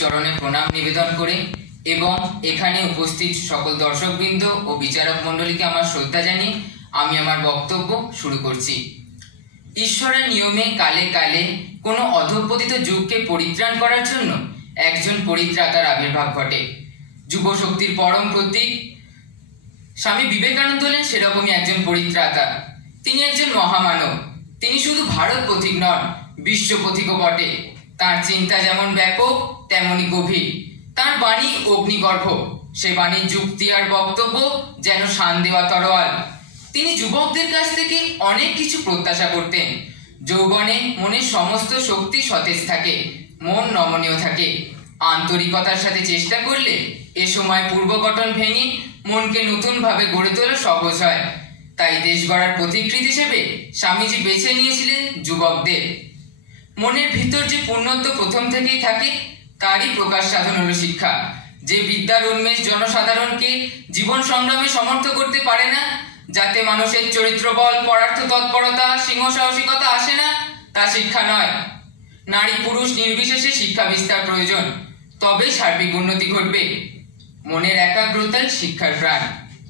চরণে প্রণাম নিবেদন করে এবং এখানে উপস্থিত সকল দর্শকবৃন্দ ও বিচারক মণ্ডলীকে আমার শ্রদ্ধা জানিয়ে আমি আমার বক্তব্য শুরু করছি। ঈশ্বরের নিয়মে কালে কালে কোনো অধঃপতিত যুগকে পরিত্রাণ করার জন্য একজন পরিত্রাতার আবির্ভাব ঘটে। যুব শক্তির পরম প্রতীক স্বামী বিবেকানন্দ হলেন সেরকমই একজন পরিত্রাতা। তিনি একজন মহামানব। তিনি শুধু ভারত পথিক নন, বিশ্ব পথিকও বটে। তার চিন্তা যেমন ব্যাপক তেমনি গভীর। তার বাণী অগ্নিগর্ভ, সে বাণীর যুক্তি আর বক্তব্য যেন শান দেওয়া তরোয়াল। তিনি যুবকদের কাছ থেকে অনেক কিছু প্রত্যাশা করতেন। যৌবনে মনের সমস্ত শক্তি সতেজ থাকে, মন নমনীয় থাকে। আন্তরিকতার সাথে চেষ্টা করলে এ সময় পূর্বগঠন ভেঙে মনকে নতুনভাবে গড়ে তোলা সহজ হয়। তাই দেশ গড়ার পথিকৃৎ হিসেবে স্বামীজি বেছে নিয়েছিলেন যুবকদের। মনের ভিতর যে পূর্ণত্ব প্রথম থেকেই থাকে তারই প্রকাশ সাধন হলো শিক্ষা। যে বিদ্যার উন্মেষ জনসাধারণকে জীবন সংগ্রামে সমর্থ করতে পারে না, যাতে মানুষের চরিত্র বল, পরার্থ তৎপরতা, সিংহ সাহসিকতা আসে না, তা শিক্ষা নয়। নারী পুরুষ নির্বিশেষে শিক্ষা বিস্তার প্রয়োজন, তবে সার্বিক উন্নতি ঘটবে। মনের একাগ্রতাই শিক্ষার প্রাণ।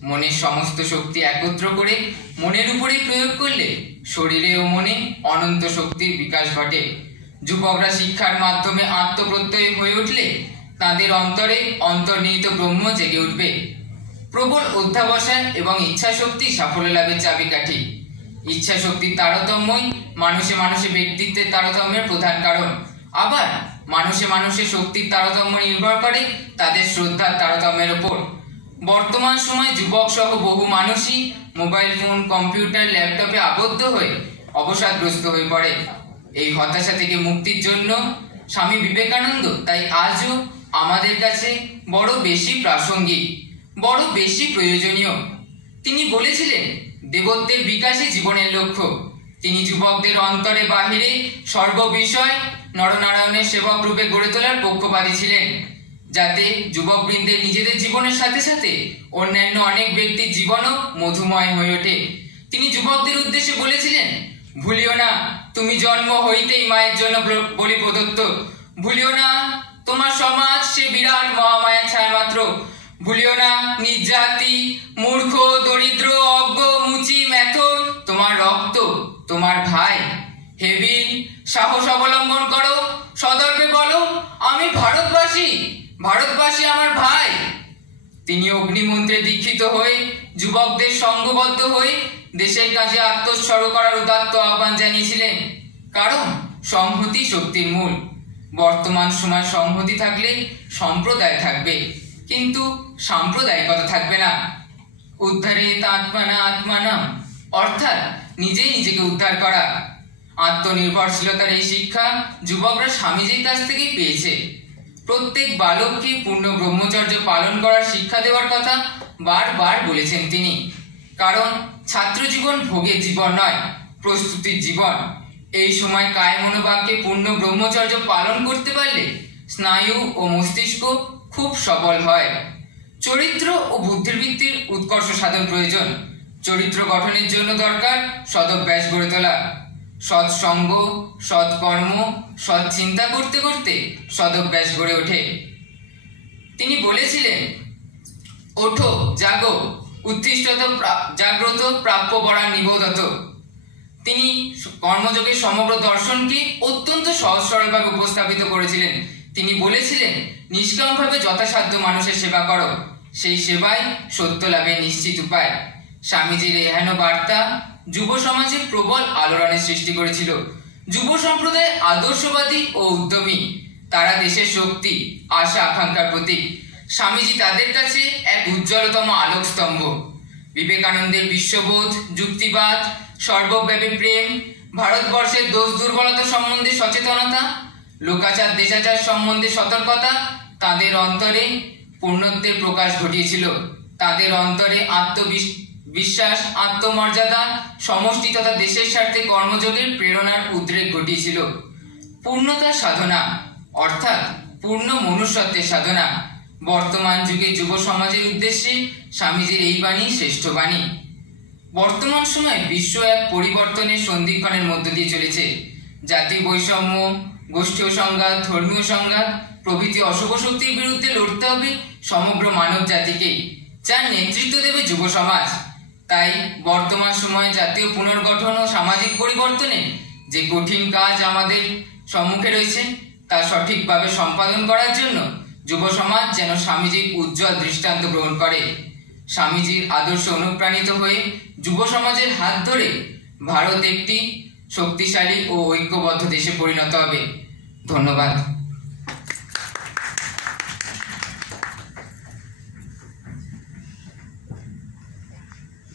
মনের সমস্ত শক্তি একত্র করে মনের উপরেই প্রয়োগ করলে শরীরে ও মনে অনন্ত শক্তির বিকাশ ঘটে। যুবকরা শিক্ষার মাধ্যমে আত্মপ্রত্যয়ী হয়ে উঠলে তাদের অন্তরে অন্তর্নিহিত ব্রহ্ম জেগে উঠবে। প্রবল অধ্যাবসায় এবং ইচ্ছা শক্তি সাফল্য লাভের চাবিকাঠি। ইচ্ছা শক্তির তারতম্যই মানুষে মানুষে ব্যক্তিত্বের তারতম্যের প্রধান কারণ। আবার মানুষে মানুষের শক্তির তারতম্য নির্ভর করে তাদের শ্রদ্ধার তারতম্যের ওপর। বর্তমান সময়ে যুবক সহ বহু মানুষই মোবাইল ফোন, কম্পিউটার, ল্যাপটপে আবদ্ধ হয়ে অবসাদগ্রস্ত হয়ে পড়ে। এই হতাশা থেকে মুক্তির জন্য স্বামী বিবেকানন্দ তাই আজও আমাদের কাছে বড় বেশি প্রাসঙ্গিক, বড় বেশি প্রয়োজনীয়। তিনি বলেছিলেন, দেবত্বের বিকাশই জীবনের লক্ষ্য। তিনি যুবকদের অন্তরে বাহিরে সর্ববিষয় নরনারায়ণের সেবক রূপে গড়ে তোলার পক্ষপাতী ছিলেন, যাতে যুবকবৃন্দের নিজেদের জীবনের সাথে সাথে অন্যান্য অনেক ব্যক্তির জীবনও মধুময় হয়ে ওঠে। তিনি যুবকদের উদ্দেশ্যে বলেছিলেন, ভুলিও না তুমি জন্ম হইতেই মায়ের জন্য বলি প্রদত্ত। ভুলিও না তোমার সমাজ সে বিরাট মহামায়া ছায়া মাত্র। ভুলিও না নির্যাতি, মূর্খ, দরিদ্র, অজ্ঞ, মুচি, মেথর তোমার রক্ত, তোমার ভাই। হে বীর, সাহস অবলম্বন করো, সদর্পে বলো, আমি ভারতবাসী, ভারতবাসী আমার ভাই। তিনি অগ্নিমন্ত্রে দীক্ষিত হয়ে যুবকদের সঙ্গবদ্ধ হয়ে দেশের কাজে আত্মোৎসর্গ করার উদাত্ত আহ্বান জানিয়েছিলেন। কারণ সংহতি শক্তির মূল। বর্তমান সময় সংহতি থাকলে সম্প্রদায় থাকবে, কিন্তু সাম্প্রদায়িকতা থাকবে না। উদ্ধারে আত্মানা আত্মানাম, অর্থাৎ নিজেই নিজেকে উদ্ধার করা। আত্মনির্ভরশীলতার এই শিক্ষা যুবকরা স্বামীজির কাছ থেকেই পেয়েছে। প্রত্যেক বালককে পূর্ণ ব্রহ্মচর্য পালন করার শিক্ষা দেওয়ার কথা বারবার বলেছেন তিনি। কারণ ছাত্র জীবন ভোগের জীবন নয়, প্রস্তুতির জীবন। এই সময় কায় মনোবাক্যে পূর্ণ ব্রহ্মচর্য পালন করতে পারলে স্নায়ু ও মস্তিষ্ক খুব সবল হয়। চরিত্র ও বুদ্ধিবৃত্তির উৎকর্ষ সাধন প্রয়োজন। চরিত্র গঠনের জন্য দরকার সদভ্যাস গড়ে তোলা। সৎসঙ্গ, সৎকর্ম, সৎ চিন্তা করতে করতে সদভ্যাস গড়ে ওঠে। তিনি বলেছিলেন, ওঠো জাগো, উত্তিষ্ঠত জাগ্রত, প্রাপ্য বরা নিবোধত। তিনি কর্মযোগের সমগ্র দর্শনকে অত্যন্ত সহজ সরলভাবে উপস্থাপিত করেছিলেন। তিনি বলেছিলেন, নিষ্কামভাবে যথাসাধ্য মানুষের সেবা করো, সেই সেবাই সত্য লাভের নিশ্চিত উপায়। স্বামীজির এহেন বার্তা যুব সমাজে প্রবল আলোড়নের সৃষ্টি করেছিল। যুব সম্প্রদায় আদর্শবাদী ও উদ্যমী। তারা দেশের শক্তি, আশা আকাঙ্ক্ষার প্রতীক। স্বামীজি তাদের কাছে এক উজ্জ্বলতম আলোকস্তম্ভ। বিবেকানন্দের বিশ্ববোধ, যুক্তিবাদ, সর্বব্যাপী প্রেম, ভারতবর্ষের দোষ দুর্বলতা সম্বন্ধে সচেতনতা, লোকাচার দেশাচার সম্বন্ধে সতর্কতা তাদের অন্তরে পূর্ণত্বের প্রকাশ ঘটিয়েছিল। তাদের অন্তরে আত্মবিশ্বাস, আত্মমর্যাদা, সমষ্টি তথা দেশের স্বার্থে কর্মযোগের প্রেরণার উদ্রেক ঘটিয়েছিল। পূর্ণতার সাধনা অর্থাৎ পূর্ণ মনুষ্যত্বের সাধনা। বর্তমান যুগে যুব সমাজের উদ্দেশ্যে স্বামীজির এই বাণী শ্রেষ্ঠ বাণী। বর্তমান সময়ে বিশ্ব এক পরিবর্তনের সন্ধিক্ষণের মধ্য দিয়ে চলেছে। জাতি বৈষম্য, গোষ্ঠীয় সংঘাত, ধর্মীয় সংঘাত প্রভৃতি অশুভ শক্তির বিরুদ্ধে লড়তে হবে সমগ্র মানব জাতিকেই, যার নেতৃত্ব দেবে যুব সমাজ। তাই বর্তমান সময়ে জাতীয় পুনর্গঠন ও সামাজিক পরিবর্তনে যে কঠিন কাজ আমাদের সম্মুখে রয়েছে তা সঠিকভাবে সম্পাদন করার জন্য যুব সমাজ যেন স্বামীজির উজ্জ্বল দৃষ্টান্ত গ্রহণ করে। স্বামীজির আদর্শ অনুপ্রাণিত হয়ে যুব সমাজের হাত ধরে ভারত একটি শক্তিশালী ও ঐক্যবদ্ধ দেশে পরিণত হবে। ধন্যবাদ।